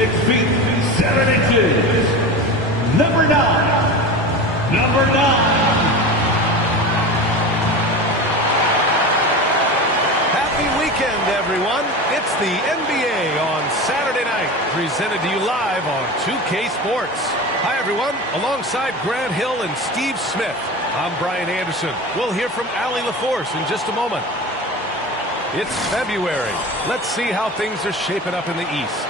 6 feet, 7 inches. Number 9. Number 9. Weekend, everyone. It's the NBA on Saturday night, presented to you live on 2K Sports. Hi, everyone. Alongside Grant Hill and Steve Smith, I'm Brian Anderson. We'll hear from Allie LaForce in just a moment. It's February. Let's see how things are shaping up in the East.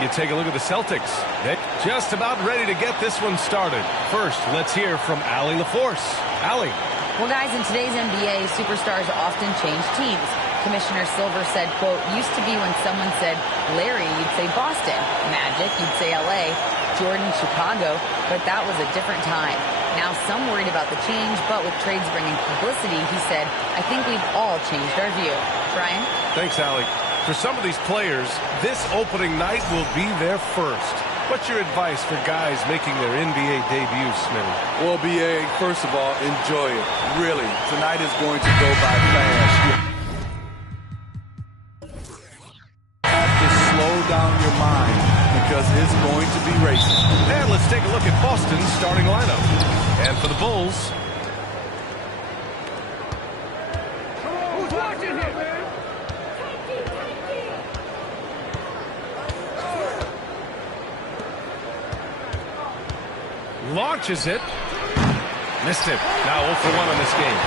You take a look at the Celtics. They're just about ready to get this one started. First, let's hear from Allie LaForce. Allie. Well, guys, in today's NBA, superstars often change teams. Commissioner Silver said, quote, used to be when someone said Larry, you'd say Boston. Magic, you'd say LA. Jordan, Chicago. But that was a different time. Now some worried about the change, but with trades bringing publicity, he said, I think we've all changed our view. Brian? Thanks, Allie. For some of these players, this opening night will be their first. What's your advice for guys making their NBA debuts, Smitty? Well, BA, first of all, enjoy it. Really, tonight is going to go by fast. Slow down your mind because it's going to be racing. And let's take a look at Boston's starting lineup. And for the Bulls, Who's watching here, man? launches it. Missed it. Now 0 for 1 on this game.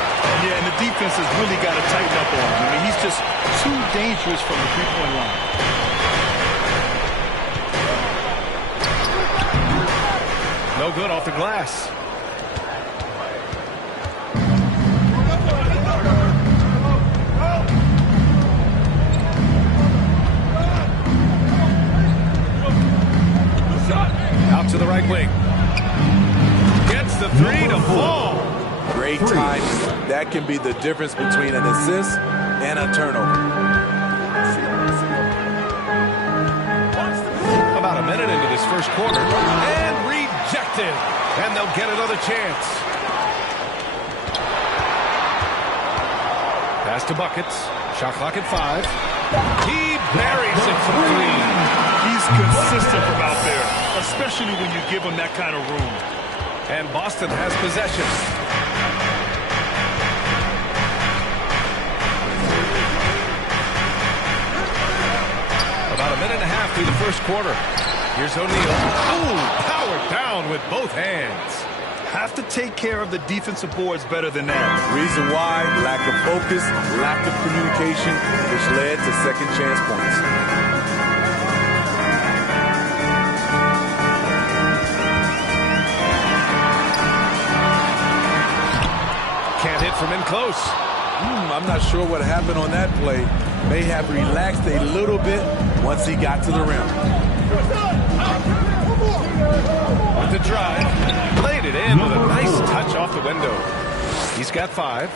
Yeah, and the defense has really got to tighten up on him. I mean, he's just too dangerous from the three-point line. No good off the glass. Out to the right wing. Gets the three to fall. Great time. That can be the difference between an assist and a turnover. About a minute into this first quarter. And rejected. And they'll get another chance. Pass to Buckets. Shot clock at 5. He buries it from 3. He's consistent from out there, especially when you give him that kind of room. And Boston has possession. About a minute and a half through the first quarter. Here's O'Neal. Ooh, powered down with both hands. Have to take care of the defensive boards better than that. Reason why, lack of focus, lack of communication, which led to second chance points. Can't hit from in close. I'm not sure what happened on that play. May have relaxed a little bit once he got to the rim. With the drive, laid it in with a nice touch off the window. He's got 5.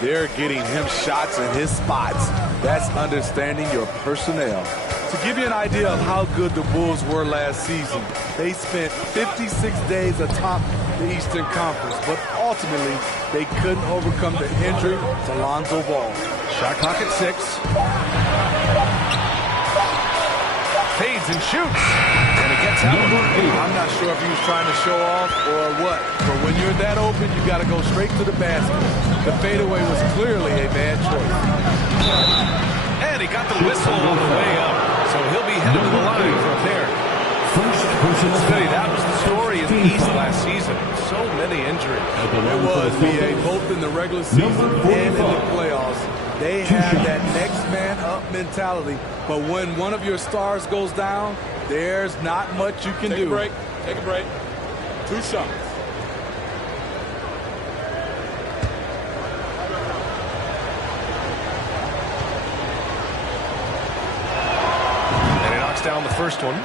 They're getting him shots in his spots. That's understanding your personnel. To give you an idea of how good the Bulls were last season, they spent 56 days atop the Eastern Conference, but ultimately they couldn't overcome the injury to Lonzo Ball. Shot clock at 6. Fades and shoots. And it gets out. I'm not sure if he was trying to show off or what, but when you're that open, you got to go straight to the basket. The fadeaway was clearly a bad choice. And he got the whistle on the way up, so he'll be headed to the line from there. Smitty, that was the story in the East last season. So many injuries. It was, BA, both in the regular season and in the playoffs. They have that next man up mentality, but when one of your stars goes down, there's not much you can do. Take a break. 2 shots. And he knocks down the first one.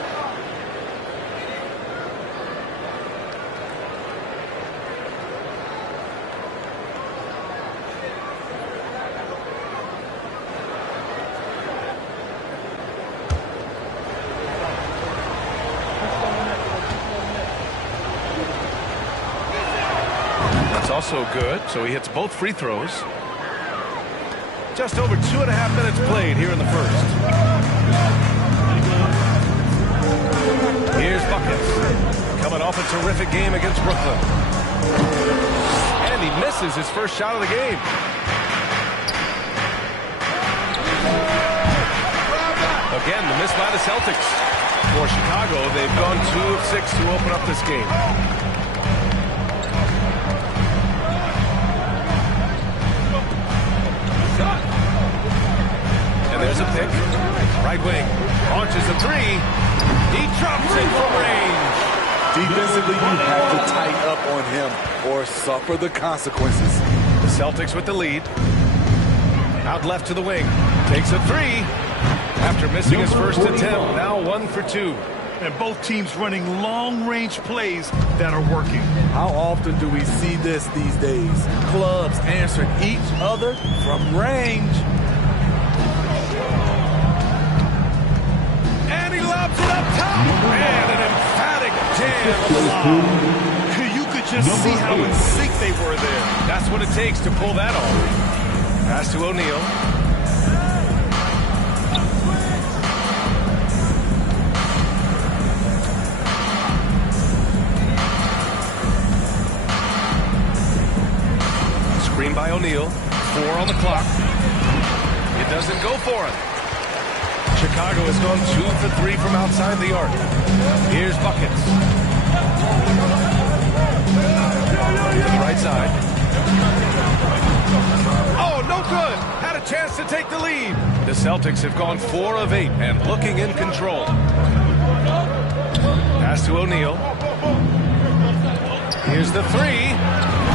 Also good, so he hits both free throws. Just over 2.5 minutes played here in the first. Here's Buckets. Coming off a terrific game against Brooklyn. And he misses his first shot of the game. Again, the miss by the Celtics. For Chicago, they've gone 2 of 6 to open up this game. And there's a pick. Right wing. Launches a 3. He drops it from range. Defensively, you have to tighten up on him or suffer the consequences. The Celtics with the lead. Out left to the wing. Takes a 3. After missing his first attempt, now 1 for 2. And both teams running long-range plays that are working. How often do we see this these days? Clubs answering each other from range. And he lobs it up top. And an emphatic jam on the lob. You could just see how in sync they were there. That's what it takes to pull that off. Pass to O'Neal. Screen by O'Neal. 4 on the clock. It doesn't go for it. Chicago has gone 2 for 3 from outside the arc. Here's Buckets. To the right side. Oh, no good. Had a chance to take the lead. The Celtics have gone 4 of 8 and looking in control. Pass to O'Neal. Here's the 3.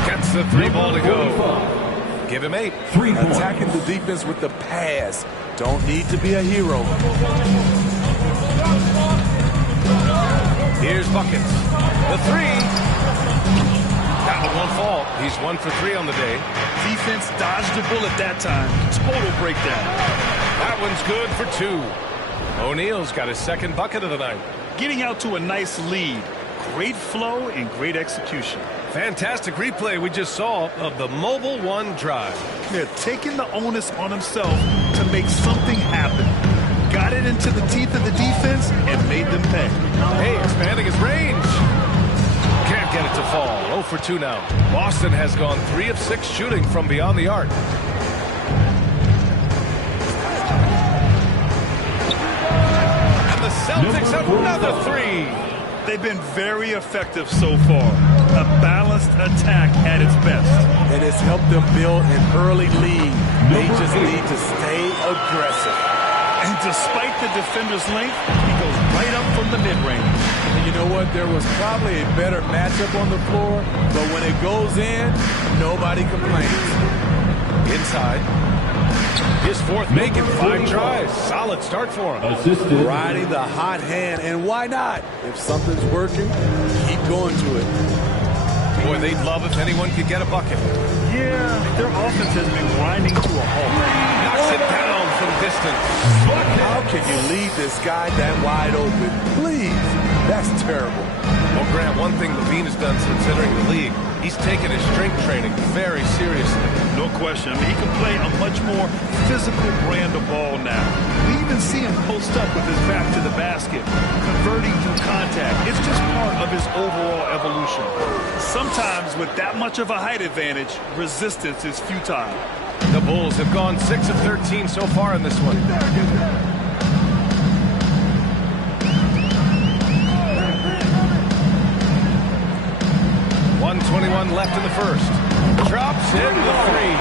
Gets the 3 ball to go. Give him 8. Attacking the defense with the pass. Don't need to be a hero. Here's Buckets. The 3. That one won't fall. He's 1 for 3 on the day. Defense dodged a bullet that time. Total breakdown. That one's good for 2. O'Neal's got his second bucket of the night. Getting out to a nice lead. Great flow and great execution. Fantastic replay we just saw of the Mobile One drive. They're taking the onus on himself to make something happen. Got it into the teeth of the defense and made them pay. Hey, expanding his range. Can't get it to fall. 0 for 2 now. Boston has gone 3 of 6 shooting from beyond the arc. And the Celtics another 3. They've been very effective so far. A balanced attack at its best. And it's helped them build an early lead. They just need to stay aggressive. And despite the defender's length, he goes right up from the mid-range. And you know what? There was probably a better matchup on the floor, but when it goes in, nobody complains. Inside. His 4th make in 5 tries. Solid start for him. Riding the hot hand, and why not? If something's working, keep going to it. Boy, they'd love if anyone could get a bucket. Yeah, their offense has been grinding to a halt. Knocks it down from distance. How can you leave this guy that wide open? Please, that's terrible. Well, Grant, one thing Levine has done since entering the league, he's taken his strength training very seriously. No question. I mean, he can play a much more physical brand of ball now. We even see him post up with his back to the basket, converting through contact. It's just part of his overall evolution. Sometimes with that much of a height advantage, resistance is futile. The Bulls have gone 6 of 13 so far in this one. 1:21 left in the first. Drops in the 3.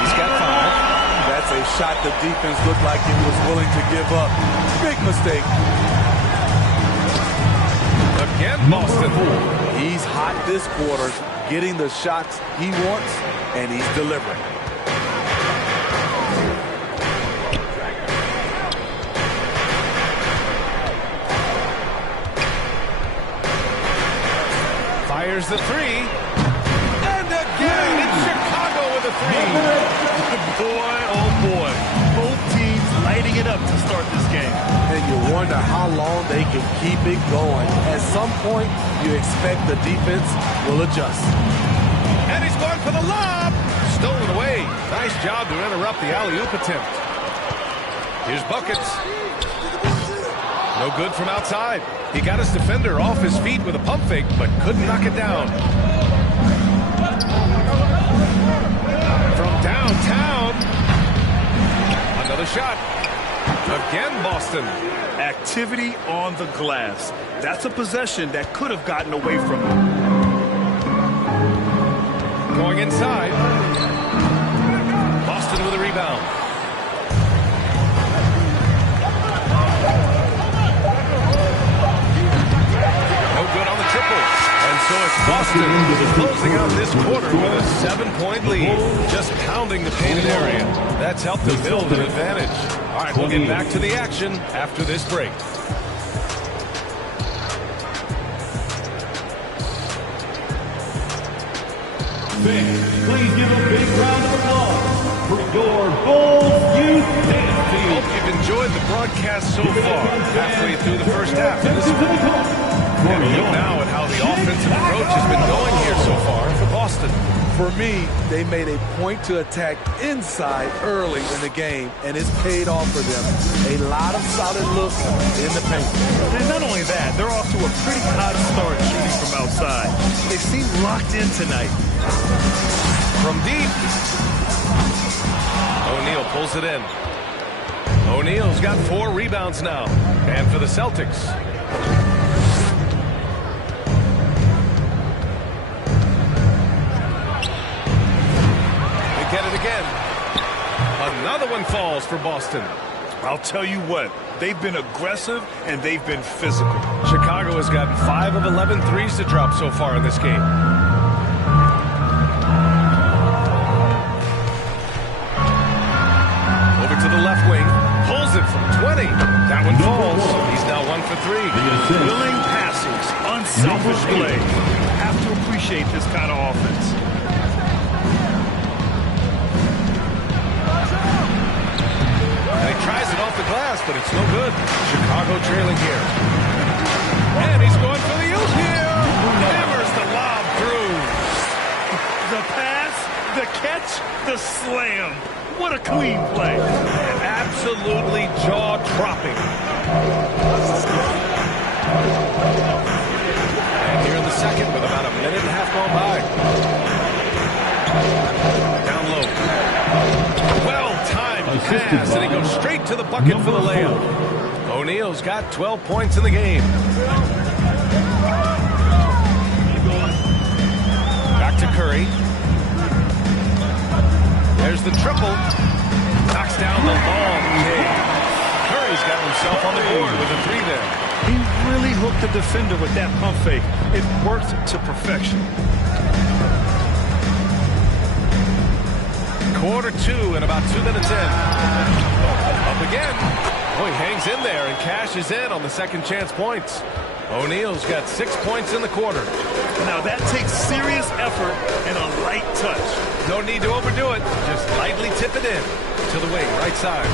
He's got 5. That's a shot the defense looked like it was willing to give up. Big mistake. Again, Boston. He's hot this quarter, getting the shots he wants, and he's delivering. Fires the 3. And again, it's Chicago with a 3. Boy, oh boy. Both teams lighting it up to start this game. And you wonder how long they can keep it going. At some point, you expect the defense will adjust. And he's going for the lob. Stolen away. Nice job to interrupt the alley-oop attempt. Here's Buckets. No good from outside. He got his defender off his feet with a pump fake, but couldn't knock it down. From downtown. Another shot. Again, Boston. Activity on the glass. That's a possession that could have gotten away from him. Going inside. Boston with a rebound. No good on the triple. And so it's Boston closing out this quarter with a 7-point lead. Just pounding the painted area. That's helped them build an advantage. All right, we'll get back to the action after this break. Fans, please give a big round of applause for your Bulls youth dance team. Hope you've enjoyed the broadcast so far, halfway through the first half of this one. And look now at how the offensive approach has been going here so far for Boston. For me, they made a point to attack inside early in the game, and it's paid off for them. A lot of solid looks in the paint. And not only that, they're off to a pretty hot start shooting from outside. They seem locked in tonight. From deep. O'Neal pulls it in. O'Neal's got 4 rebounds now. And for the Celtics. They get it again. Another one falls for Boston. I'll tell you what, they've been aggressive and they've been physical. Chicago has gotten 5 of 11 threes to drop so far in this game. To the left wing, pulls it from 20. That one falls. He's now 1 for 3. Willing passers, unselfish play. Have to appreciate this kind of offense. And he tries it off the glass, but it's no good. Chicago trailing here. And he's going for the oop here. Hammers the lob through. The pass, the catch, the slam. What a clean play. Absolutely jaw-dropping. And here in the second with about a minute and a half gone by. Down low. Well-timed pass, and he goes straight to the bucket for the layup. O'Neal's got 12 points in the game. Back to Curry. There's the triple. Knocks down the long kick. Curry's got himself on the board with a 3 there. He really hooked the defender with that pump fake. It worked to perfection. Quarter 2 and about 2 minutes in. Up again. Oh, he hangs in there and cashes in on the second chance points. O'Neal's got 6 points in the quarter. Now that takes serious effort and a light touch. No need to overdo it. Just lightly tip it in to the wing, right side.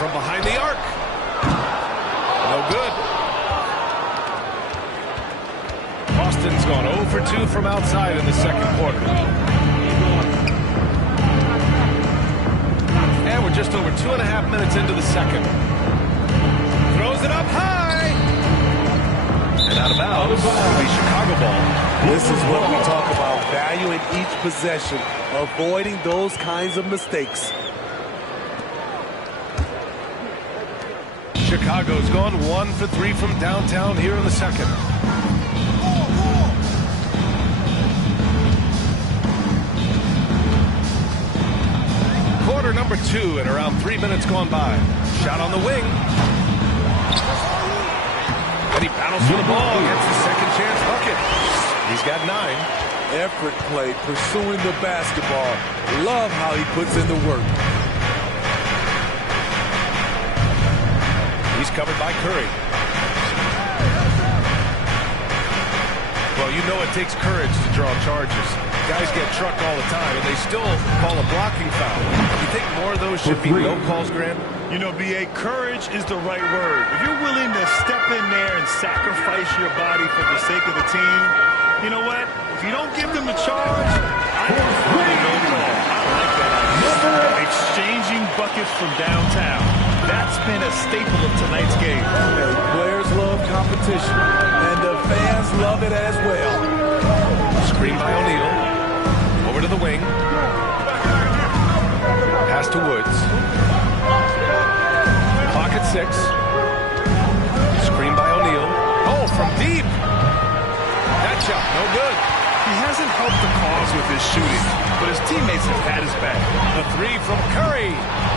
From behind the arc. No good. Boston's gone 0 for 2 from outside in the second quarter. And we're just over 2.5 minutes into the second. Throws it up high. And out of bounds. It'll be Chicago ball. This is what we talk about, valuing each possession, avoiding those kinds of mistakes. Chicago's gone 1 for 3 from downtown here in the second. Quarter number 2 and around 3 minutes gone by. Shot on the wing. And he battles for the ball, gets the second chance bucket. He's got 9. Effort play, pursuing the basketball. Love how he puts in the work. He's covered by Curry. Well, you know it takes courage to draw charges. Guys get trucked all the time, and they still call a blocking foul. You think more of those should be no calls, Grant? You know, B.A., courage is the right word. If you're willing to step in there and sacrifice your body for the sake of the team, you know what? If you don't give them a charge, I don't really know. I like that. baskets from downtown. That's been a staple of tonight's game. Hey, players love competition, and the fans love it as well. Screen by O'Neal. Over to the wing. Pass to Woods. Clock at 6. Screen by O'Neal. Oh, from deep. That shot, no good. He hasn't helped the cause with his shooting, but his teammates have had his back. The 3 from Curry.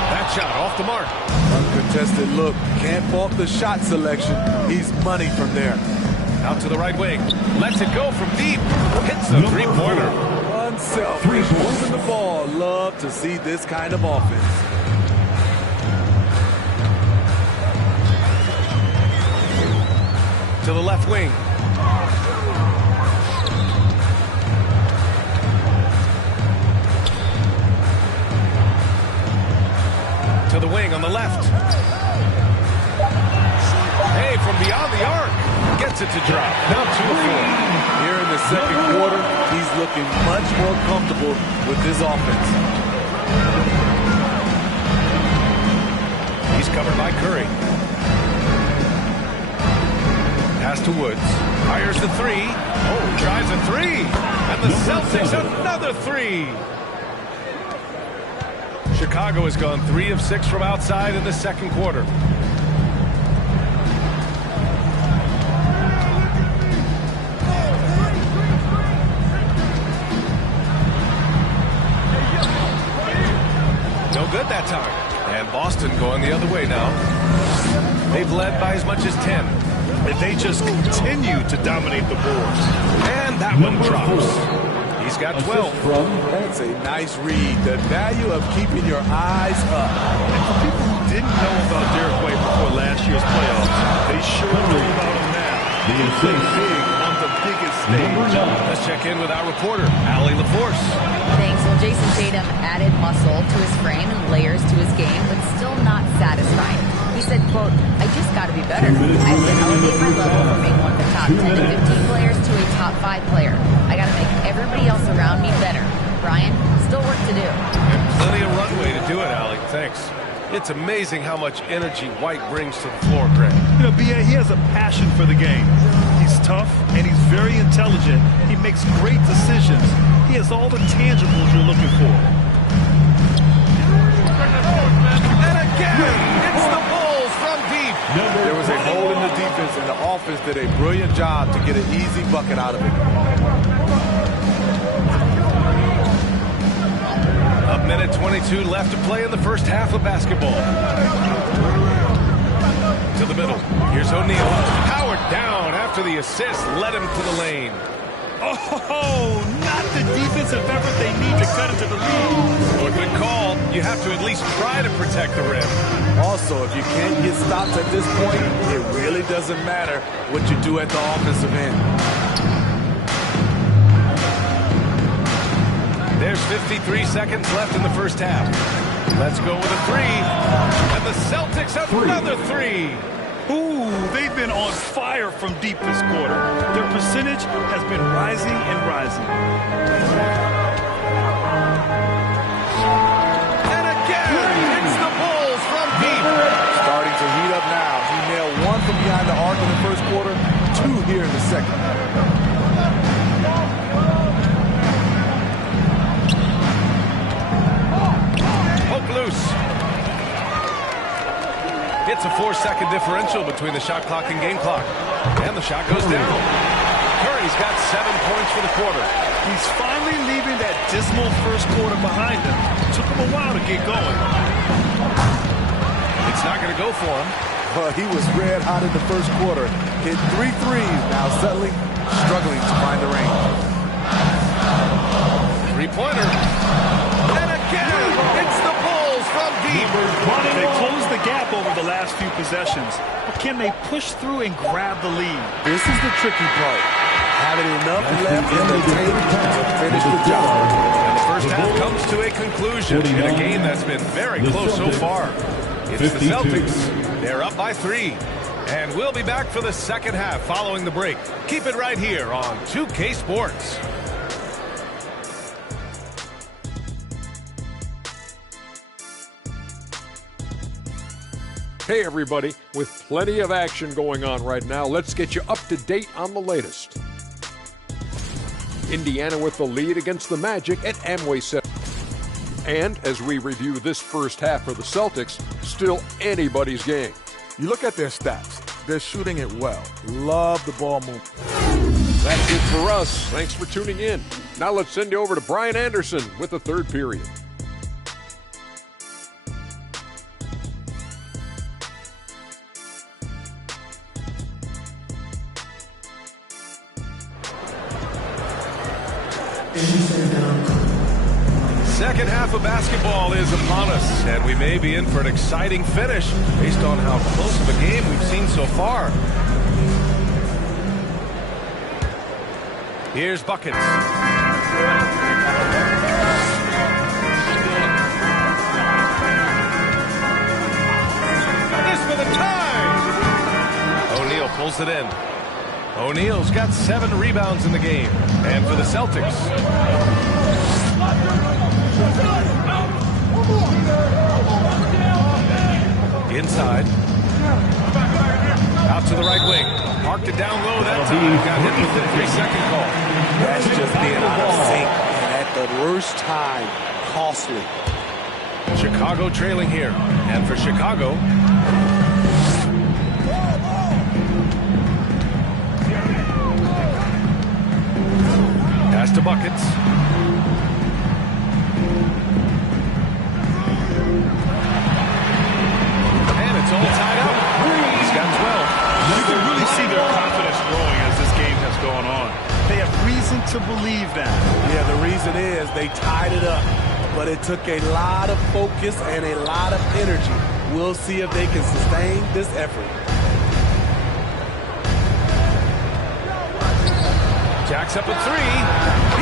That shot off the mark. Uncontested look. Can't fault the shot selection. He's money from there. Out to the right wing. Lets it go from deep. Hits the three-pointer. Unselfish. Moving the ball. Love to see this kind of offense. To the left wing. To the wing on the left. Hey, from beyond the arc. Gets it to drop. Now 2 of 4. Here in the second quarter, he's looking much more comfortable with his offense. He's covered by Curry. Pass to Woods. Fires the 3. Oh, drives a 3. And the Celtics another 3. Chicago has gone 3 of 6 from outside in the second quarter. No good that time. And Boston going the other way now. They've led by as much as 10. If they just continue to dominate the boards. And that one drops. He's got 12. That's a nice read. The value of keeping your eyes up. And for people who didn't know about Derek White before last year's playoffs, they sure know about him now. He's big on the biggest stage. Let's check in with our reporter, Allie LaForce. Thanks. Well, Jason Tatum added muscle to his frame and layers to his game, but still not satisfied. He said, quote, I just got to be better. I have to elevate my level from being one of the top 10 to 15 players to a top 5 player. I got to make everybody else around me better. Brian, still work to do. And plenty of runway to do it, Allie. Thanks. It's amazing how much energy White brings to the floor, Greg. You know, B.A., he has a passion for the game. He's tough, and he's very intelligent. He makes great decisions. He has all the tangibles you're looking for. And again, it's the Bulls from deep. There was a hole in the defense, and the offense did a brilliant job to get an easy bucket out of it. A minute 22 left to play in the first half of basketball. To the middle. Here's O'Neal. Powered down after the assist led him to the lane. Oh, not the defensive effort they need to cut into the lead. Well, good call. You have to at least try to protect the rim. Also, if you can't get stops at this point, it really doesn't matter what you do at the offensive end. There's 53 seconds left in the first half. Let's go with a 3. And the Celtics have another 3. Ooh, they've been on fire from deep this quarter. Their percentage has been rising and rising. And again, it's the Bulls from deep. Starting to heat up now. He nailed 1 from behind the arc in the first quarter, 2 here in the second. Poke loose. It's a 4-second differential between the shot clock and game clock. And the shot goes down. Curry's got 7 points for the quarter. He's finally leaving that dismal first quarter behind him. It took him a while to get going. It's not going to go for him. Well, he was red hot in the first quarter. Hit 3 threes. Now suddenly struggling to find the range. Three-pointer. And again, it's the Bulls from deep. They closed the gap over the last few possessions. But can they push through and grab the lead? This is the tricky part. Having enough left in the tank to finish the job. And the first half comes to a conclusion in a game that's been very close so far. It's the Celtics. They're up by 3. And we'll be back for the second half following the break. Keep it right here on 2K Sports. Hey everybody, with plenty of action going on right now, let's get you up to date on the latest. Indiana with the lead against the Magic at Amway Center. And as we review this first half for the Celtics, still anybody's game. You look at their stats. They're shooting it well. Love the ball movement. That's it for us. Thanks for tuning in. Now let's send you over to Brian Anderson with the third period. Second half of basketball is upon us, and we may be in for an exciting finish based on how close of a game we've seen so far. Here's buckets. This for the tie! O'Neal pulls it in. O'Neal's got 7 rebounds in the game. And for the Celtics. Inside. Out to the right wing. Parked it down low that time. Got hit with the 3-second call. That's just being out of sync. And at the worst time, costly. Chicago trailing here. And for Chicago, pass to buckets. And it's all tied up. He's got 12. You can really see their confidence growing as this game has gone on. They have reason to believe that. Yeah, the reason is they tied it up. But it took a lot of focus and a lot of energy. We'll see if they can sustain this effort. Jacks up a 3.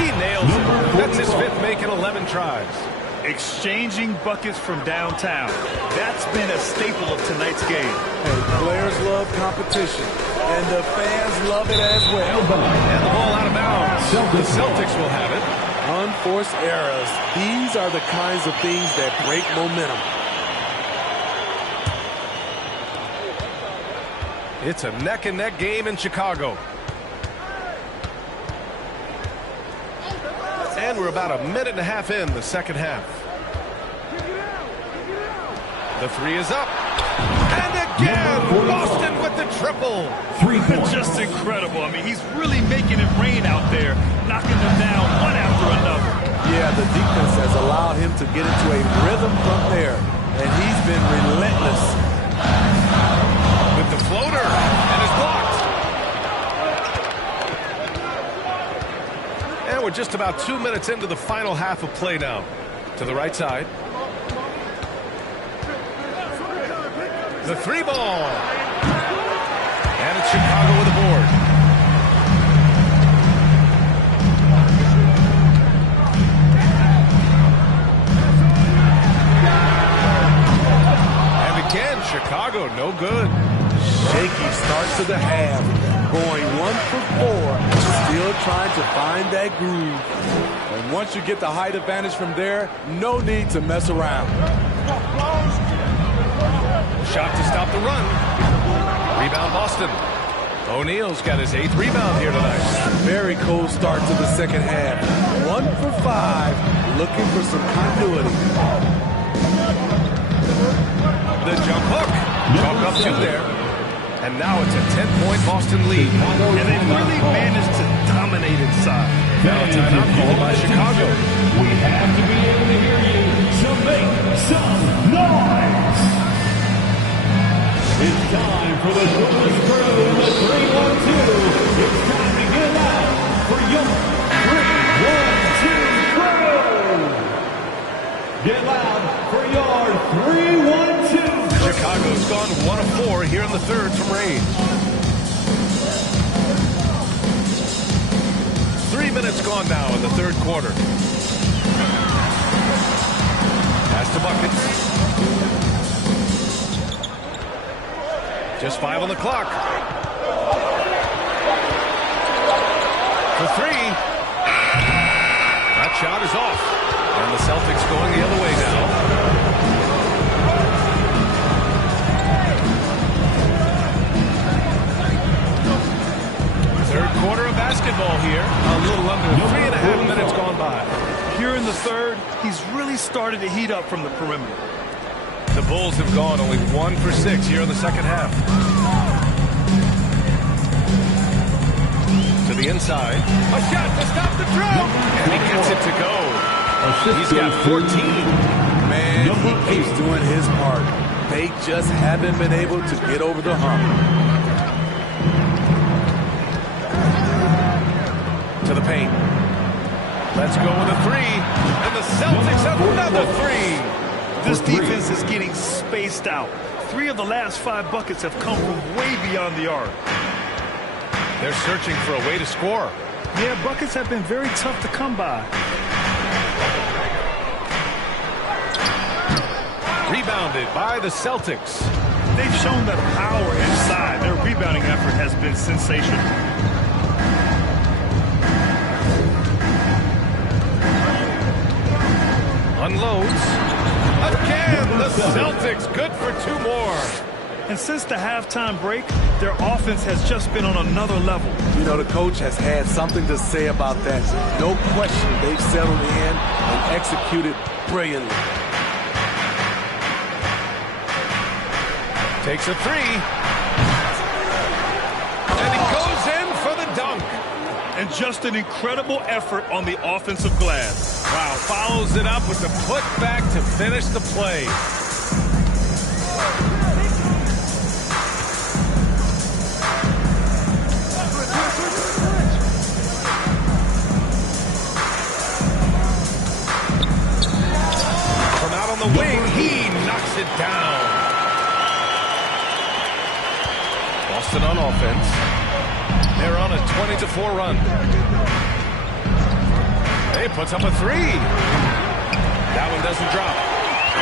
He nails it. That's his 5th make in 11 tries. Exchanging buckets from downtown. That's been a staple of tonight's game. And players love competition. And the fans love it as well. And the ball out of bounds. The Celtics will have it. Unforced errors. These are the kinds of things that break momentum. It's a neck-and-neck game in Chicago. And we're about a minute and a half in the second half. The 3 is up. And again, Boston with the triple. Just incredible. I mean, he's really making it rain out there, knocking them down one after another. Yeah, the defense has allowed him to get into a rhythm from there. And he's been relentless. With the floater. And is blocked. And we're just about 2 minutes into the final half of play now. To the right side. The 3 ball. And it's Chicago with a board. And again, Chicago, no good. Shaky start to the half. Going 1 for 4. Still trying to find that groove. And once you get the height advantage from there, no need to mess around. Shot to stop the run. Rebound Boston. O'Neal's got his 8th rebound here tonight. Very cold start to the second half. 1 for 5. Looking for some continuity. The jump hook. Chalk up 2 there. And now it's a 10-point Boston lead. And they really managed to dominate inside. Now a timeout called by Chicago. We have to be able to hear you, so make some noise. It's time for the shoulders crew in the 3-1-2. It's time to get out for your 3-1-2 crew. Get loud for your 3-1-2. Chicago's gone 1 of 4 here in the third from range. 3 minutes gone now in the third quarter. Pass to buckets. Just 5 on the clock. For 3. That shot is off. And the Celtics going the other way now. basketball here. A little under 3.5 minutes gone by. Here in the third, he's really started to heat up from the perimeter. The Bulls have gone only 1 for 6 here in the second half. To the inside. A shot to stop the throw. And he gets it to go. He's got 14. Man, he keeps doing his part. They just haven't been able to get over the hump. To the paint. Let's go with a 3. And the Celtics have another 3. This defense is getting spaced out. 3 of the last 5 buckets have come from way beyond the arc. They're searching for a way to score. Yeah, buckets have been very tough to come by. Rebounded by the Celtics. They've shown that power inside. Their rebounding effort has been sensational. Unloads. Again, the Celtics good for 2 more. And since the halftime break, their offense has just been on another level. You know, the coach has had something to say about that. No question, they've settled in and executed brilliantly. Takes a 3. And he goes in for the dunk. And just an incredible effort on the offensive glass. Wow, follows it up with the putback to finish the play. From out on the wing, he knocks it down. Boston on offense. They're on a 20-4 run. He puts up a 3. That one doesn't drop.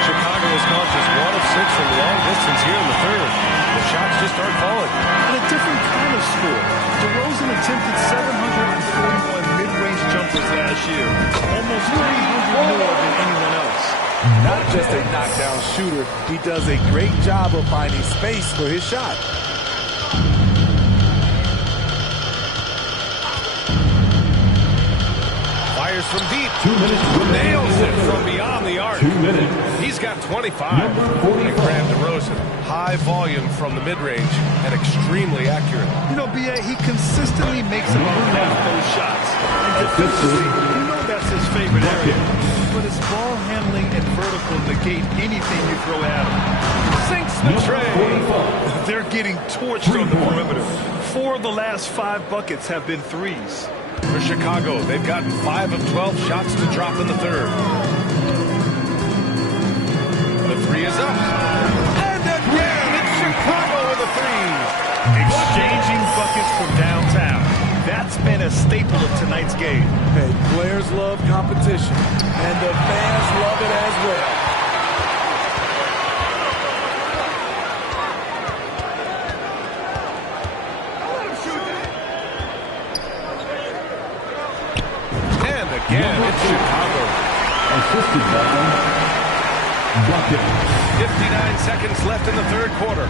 Chicago has gone just 1 of 6 from long distance here in the third. The shots just aren't falling. And a different kind of score. DeRozan attempted 741 mid-range jumpers last year. Almost 300 more than anyone else. Not just a knockdown shooter, he does a great job of finding space for his shot. Fires from deep. 2 minutes. Nails it from beyond the arc. 2 minutes. He's got 25. And Graham DeRozan. High volume from the mid-range and extremely accurate. You know, B.A., he consistently makes about half those shots. And defensively, you know that's his favorite area. But his ball handling and vertical negate anything you throw at him. Sinks the tray. They're getting torched on the perimeter. 4 of the last 5 buckets have been threes. For Chicago, they've gotten 5 of 12 shots to drop in the third. The 3 is up. And again, it's Chicago with a 3. Exchanging buckets from downtown. That's been a staple of tonight's game. Hey, players love competition, and the fans love it as well. Again, it's Chicago. Assisted by Bucket. 59 seconds left in the third quarter.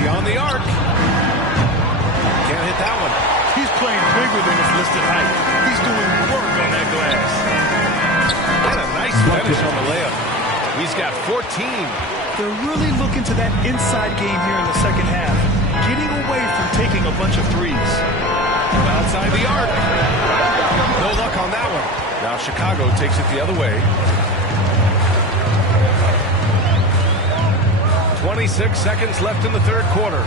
Beyond the arc. Can't hit that one. He's playing bigger than his listed height. He's doing work on that glass. And a nice finish on the layup. He's got 14. They're really looking to that inside game here in the second half. Getting away from taking a bunch of threes. Outside the arc. No luck on that one. Now Chicago takes it the other way. 26 seconds left in the third quarter.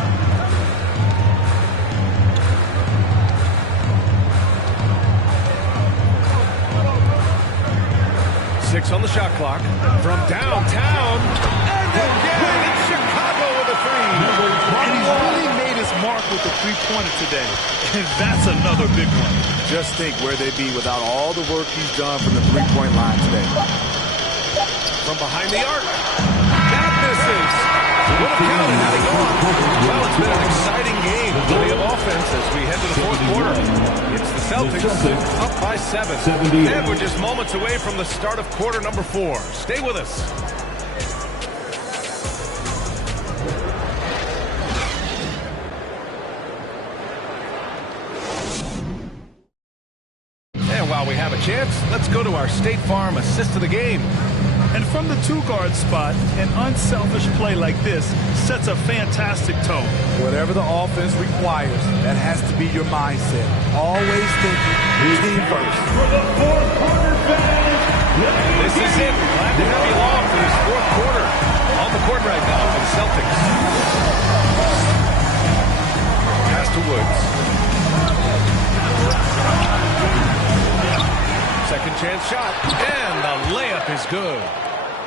Six on the shot clock. From downtown. And again, it's Chicago with a 3. And he's really made his mark with the three-pointer today. And that's another big one. Just think where they'd be without all the work he's done from the three-point line today. From behind the arc. That misses. What a counter. Had it gone. Well, it's been an exciting game. Plenty of offense as we head to the fourth quarter. It's the Celtics up by 7. And we're just moments away from the start of quarter number 4. Stay with us. have a chance, let's go to our State Farm assist of the game. And from the two-guard spot, an unselfish play like this sets a fantastic tone. Whatever the offense requires, that has to be your mindset. Always thinking team first. For the fourth quarter fans, This is it. Glad to have you along for this fourth quarter. On the court right now for the Celtics. Pass to Woods. Second chance shot. And the layup is good.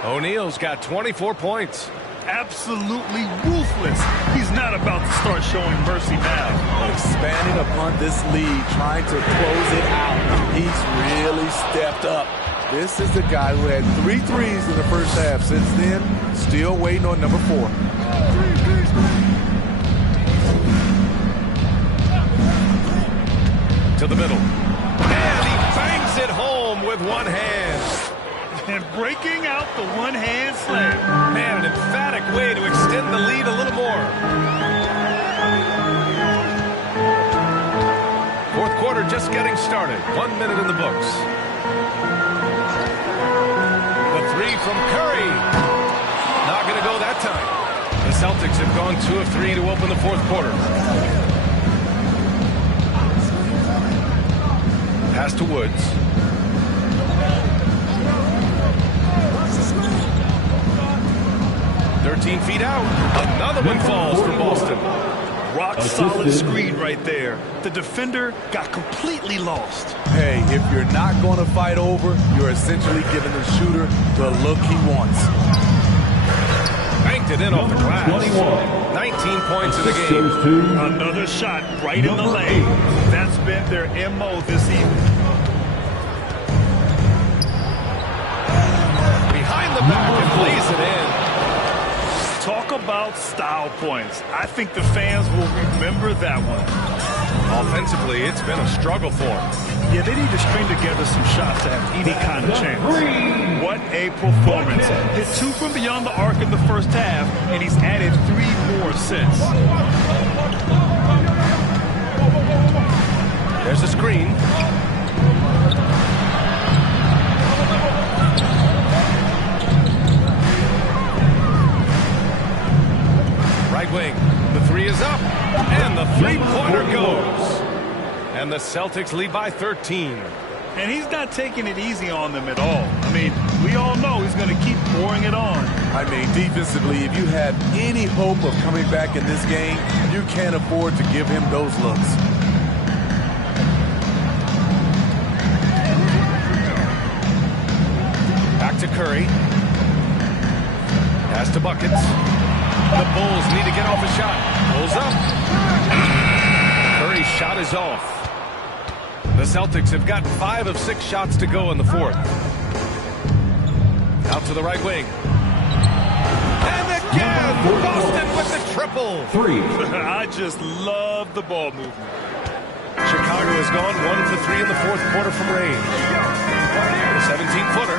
O'Neal's got 24 points. Absolutely ruthless. He's not about to start showing mercy now. Expanding upon this lead, trying to close it out. He's really stepped up. This is the guy who had 3 threes in the first half. Since then, still waiting on number 4. To the middle. And he bangs it home with one hand. And breaking out the one-hand slam. Man, an emphatic way to extend the lead a little more. Fourth quarter just getting started. 1 minute in the books. The three from Curry. Not going to go that time. The Celtics have gone 2 of 3 to open the fourth quarter. Pass to Woods. Feet out. Another one falls for Boston. Rock solid screen right there. The defender got completely lost. Hey, if you're not going to fight over, you're essentially giving the shooter the look he wants. Banked it in off the glass. 19 points in the game. Another shot right in the lane. That's been their MO this evening. Behind the back and lays it in. Talk about style points. I think the fans will remember that one. Offensively, it's been a struggle for him. Yeah, they need to string together some shots to have any kind of chance. What a performance. Hit 2 from beyond the arc in the first half, and he's added 3 more since. There's a screen. Right wing. The three is up. And the three-pointer goes. And the Celtics lead by 13. And he's not taking it easy on them at all. I mean, we all know he's going to keep pouring it on. I mean, defensively, if you have any hope of coming back in this game, you can't afford to give him those looks. Back to Curry. Pass to Buckets. The Bulls need to get off a shot. Pulls up. Curry's shot is off. The Celtics have got 5 of 6 shots to go in the fourth. Out to the right wing. And again, Boston with the triple. 3. I just love the ball movement. Chicago has gone 1 for 3 in the fourth quarter from range. The 17-footer.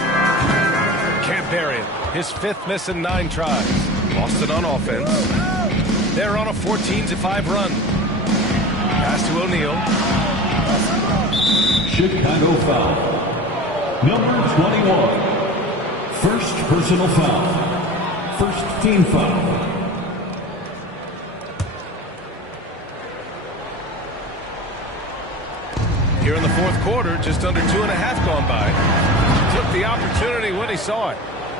Can't bury it. His 5th miss in 9 tries. Boston on offense. They're on a 14-5 run. Pass to O'Neal. Chicago foul. Number 21. First personal foul. First team foul. Here in the fourth quarter, just under 2.5 gone by. Took the opportunity when he saw it.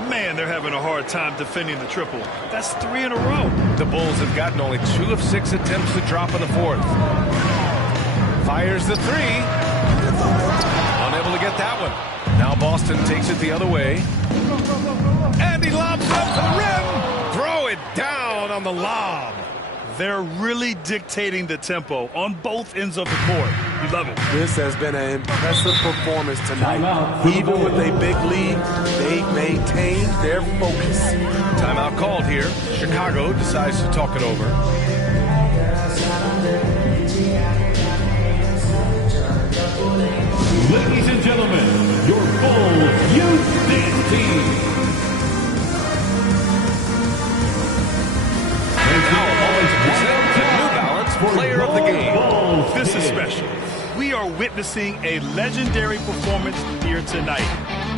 Man, they're having a hard time defending the triple. That's 3 in a row. The Bulls have gotten only 2 of 6 attempts to drop in the fourth. Fires the three. Unable to get that one. Now Boston takes it the other way. And he lobs up to the rim. Throw it down on the lob. They're really dictating the tempo on both ends of the court. You love it. This has been an impressive performance tonight. Even with a big lead, they've maintained their focus. Timeout called here. Chicago decides to talk it over. Ladies and gentlemen, your Bulls Youth Dance Team. And now, present the New Balance Player of the Game. This is special. we are witnessing a legendary performance here tonight.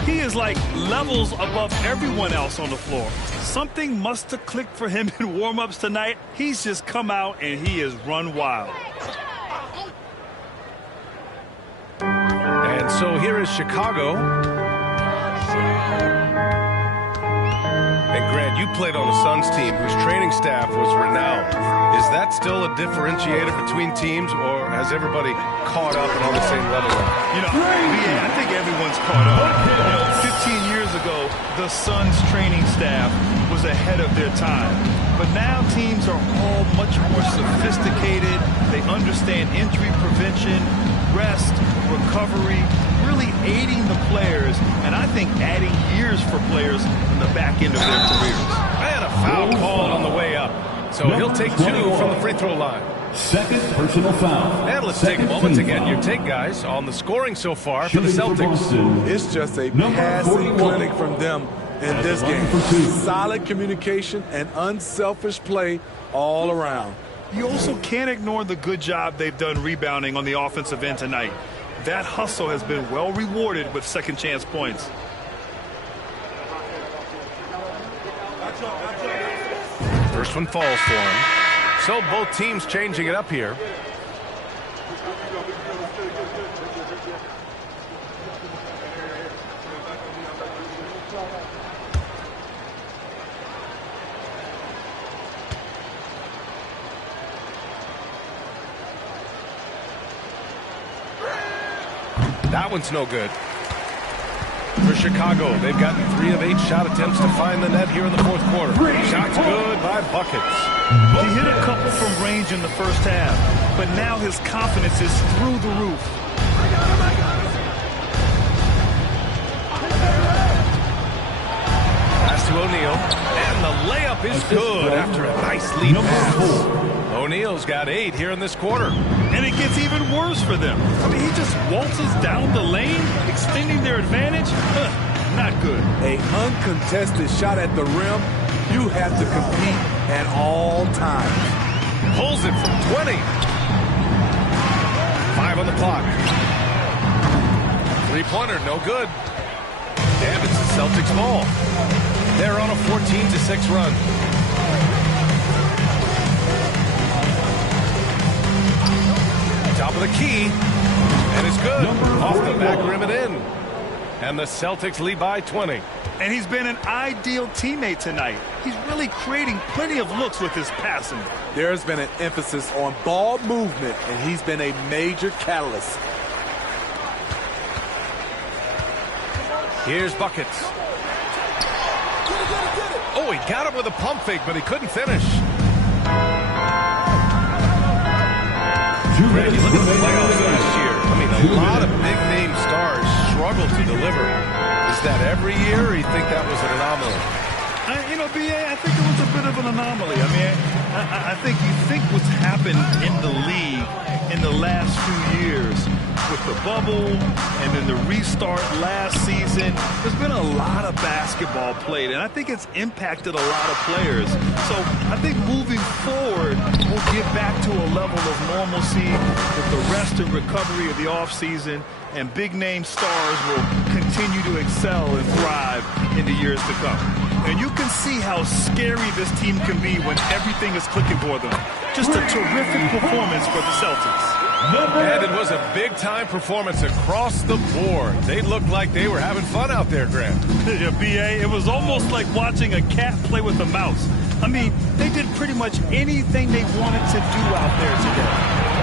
He is like levels above everyone else on the floor. Something must have clicked for him in warm-ups tonight. He's just come out and he has run wild. And so here is Chicago. And Grant, you played on the Suns team whose training staff was renowned. Is that still a differentiator between teams, or has everybody caught up and on the same level? You know, yeah, I think everyone's caught up. You know, 15 years ago, the Suns training staff was ahead of their time. But now teams are all much more sophisticated. They understand injury prevention, rest, recovery, really aiding the players, and I think adding years for players in the back end of their careers. And a foul called on the way up. So he'll take 2 from the free throw line. Second personal foul. And let's take a moment to get your take, guys, on the scoring so far for the Celtics. It's just a passing clinic from them in this game. Solid communication and unselfish play all around. You also can't ignore the good job they've done rebounding on the offensive end tonight. That hustle has been well rewarded with second chance points. First one falls for him. So both teams changing it up here. That one's no good. For Chicago, they've gotten 3 of 8 shot attempts to find the net here in the fourth quarter. Shots good by buckets. He hit a couple from range in the first half, but now his confidence is through the roof. Pass to O'Neal, and the layup is good after a nice lead pass. O'Neal's got 8 here in this quarter. And it gets even worse for them. I mean, he just waltzes down the lane, extending their advantage. Not good. A uncontested shot at the rim, you have to compete at all times. Pulls it from 20. 5 on the clock. Three-pointer, no good. And it's the Celtics ball. They're on a 14-6 run. Top of the key, and it's good. Off the back rim and in. And the Celtics lead by 20. And he's been an ideal teammate tonight. He's really creating plenty of looks with his passing. There's been an emphasis on ball movement, and he's been a major catalyst. Here's buckets. Oh, he got him with a pump fake, but he couldn't finish. Greg, you look at the playoffs last year. I mean, a lot of big-name stars struggle to deliver. Is that every year, or you think that was an anomaly? You know, B.A., I think it was a bit of an anomaly. I mean, I think you think what's happened in the league in the last few years with the bubble and then the restart last season, there's been a lot of basketball played, and I think it's impacted a lot of players. So I think moving forward, we'll get back to a level of normalcy with the rest and recovery of the offseason, and big-name stars will continue to excel and thrive in the years to come. And you can see how scary this team can be when everything is clicking for them. Just a terrific performance for the Celtics. And it was a big-time performance across the board. They looked like they were having fun out there, Grant. Yeah, B.A., it was almost like watching a cat play with a mouse. I mean, they did pretty much anything they wanted to do out there today.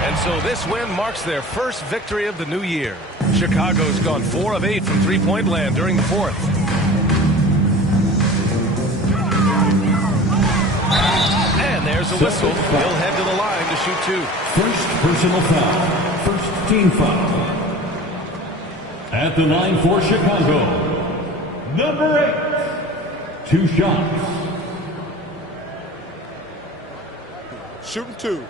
And so this win marks their first victory of the new year. Chicago's gone 4 of 8 from three-point land during the fourth. And there's a whistle. He'll head to the line to shoot 2. First personal foul. First team foul. At the line for Chicago, number 8. 2 shots. Shooting 2.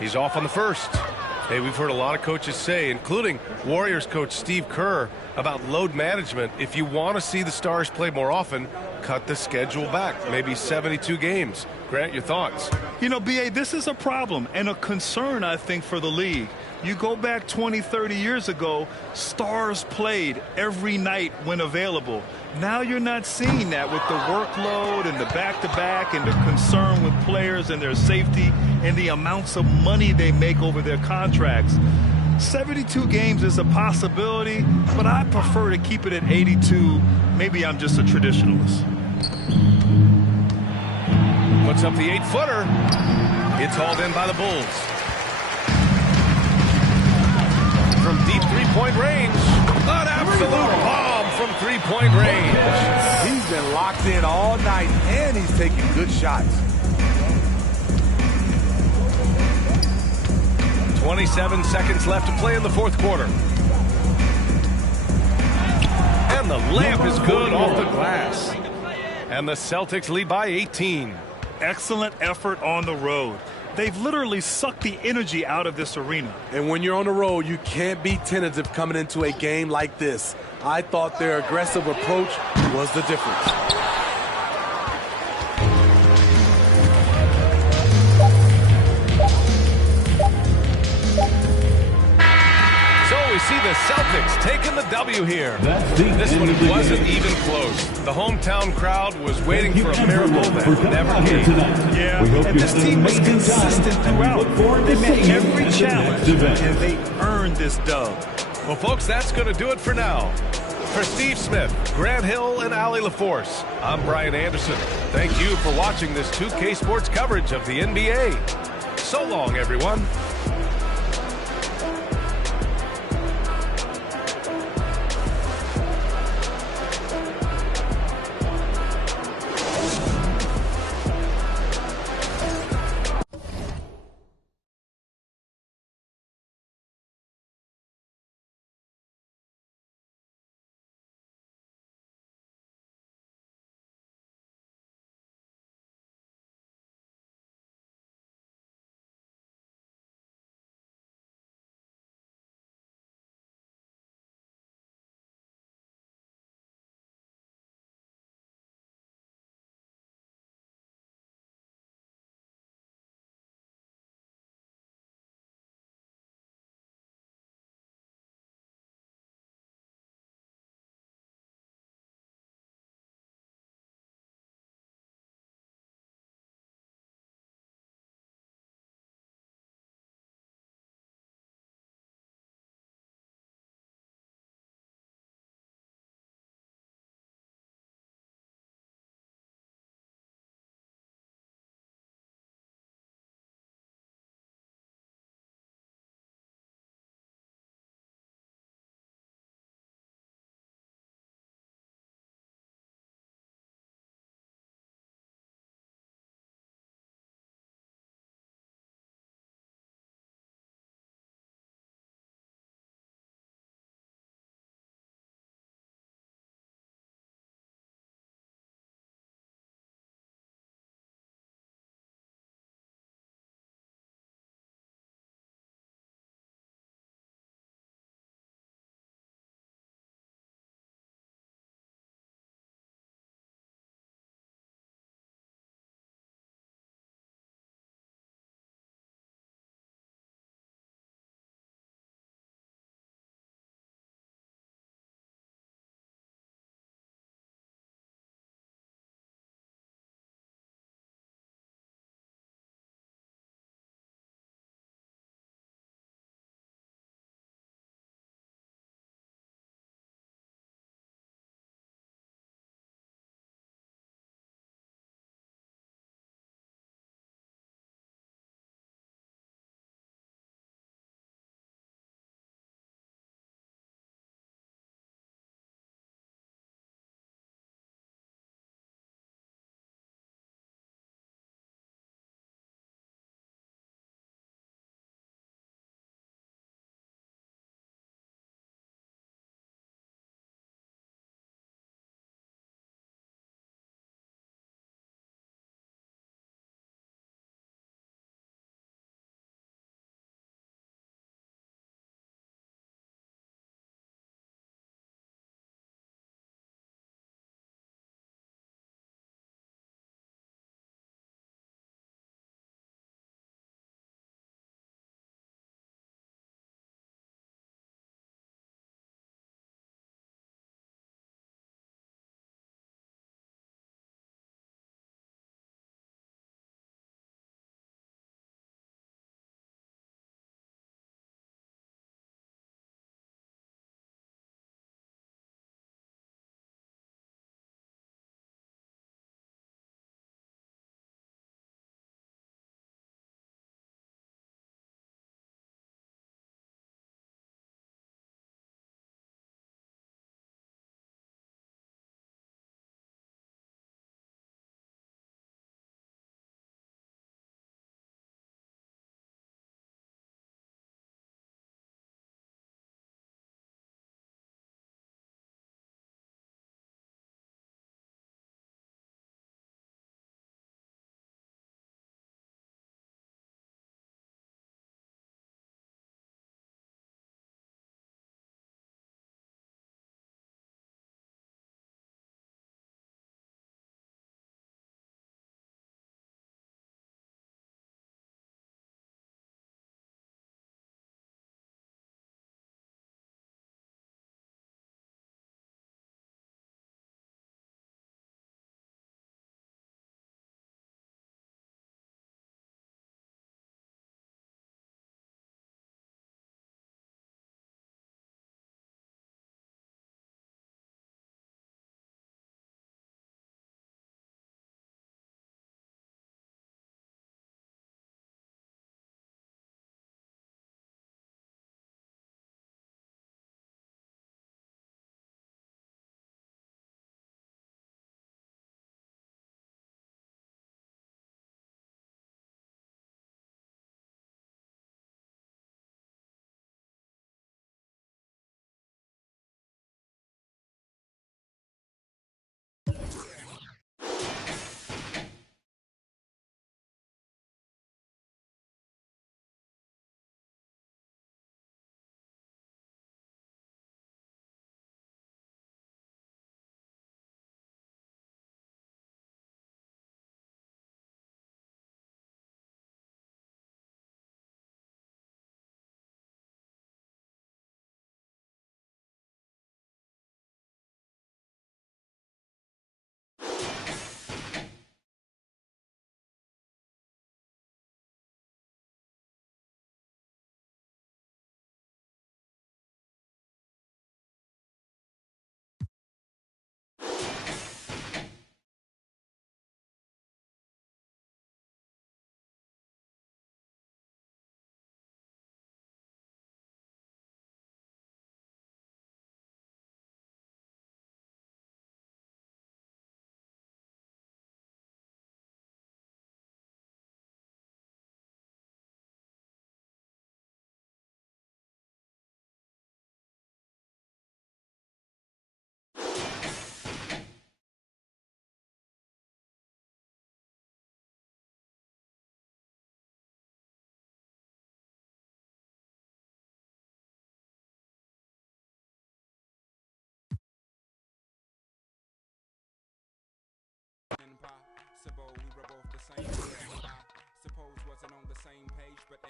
He's off on the first. Hey, we've heard a lot of coaches say, including Warriors coach Steve Kerr, about load management. If you want to see the Stars play more often, cut the schedule back, maybe 72 games. Grant, your thoughts? You know, B.A., this is a problem and a concern, I think, for the league. You go back 20, 30 years ago, Stars played every night when available. Now you're not seeing that with the workload and the back-to-back and the concern with players and their safety and the amounts of money they make over their contracts. 72 games is a possibility, but I prefer to keep it at 82. Maybe I'm just a traditionalist. Puts up the 8-footer. It's hauled in by the Bulls. From deep three-point range, an absolute bomb from three-point range. He's been locked in all night, and he's taking good shots. 27 seconds left to play in the fourth quarter. And the layup is good off the glass. And the Celtics lead by 18. Excellent effort on the road. They've literally sucked the energy out of this arena. And when you're on the road, you can't be tentative coming into a game like this. I thought their aggressive approach was the difference. So we see the Celtics taking the W here. This one wasn't even close. The hometown crowd was waiting for a miracle that never came. Yeah, and this team was consistent throughout. They met every challenge, and they earned this dub. Well, folks, that's going to do it for now. For Steve Smith, Grant Hill, and Allie LaForce, I'm Brian Anderson. Thank you for watching this 2K Sports coverage of the NBA. So long, everyone. same page. I suppose wasn't on the same page, but